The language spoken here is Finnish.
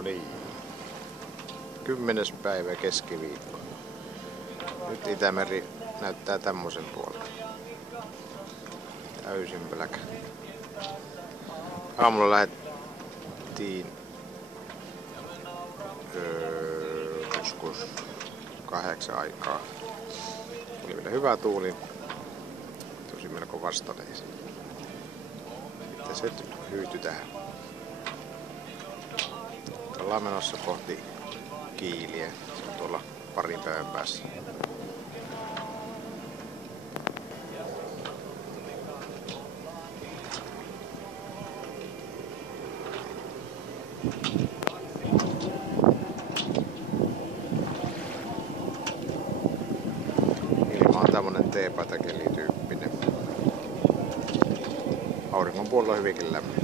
No niin. 10. päivä keskiviikko. Nyt Itämeri näyttää tämmösen puolella. Täysin pöläkä. Aamulla lähdettiin joskus 8 aikaa. Oli vielä hyvä tuuli. Tosi melko vastaneisi. Sitten se hyytyi tähän. Ollaan menossa kohti Kiiliä. Se on tuolla parin päivän päässä. Ilma on tämmönen teepatakeli-tyyppinen. Auringon puolella on hyvinkin lämmin.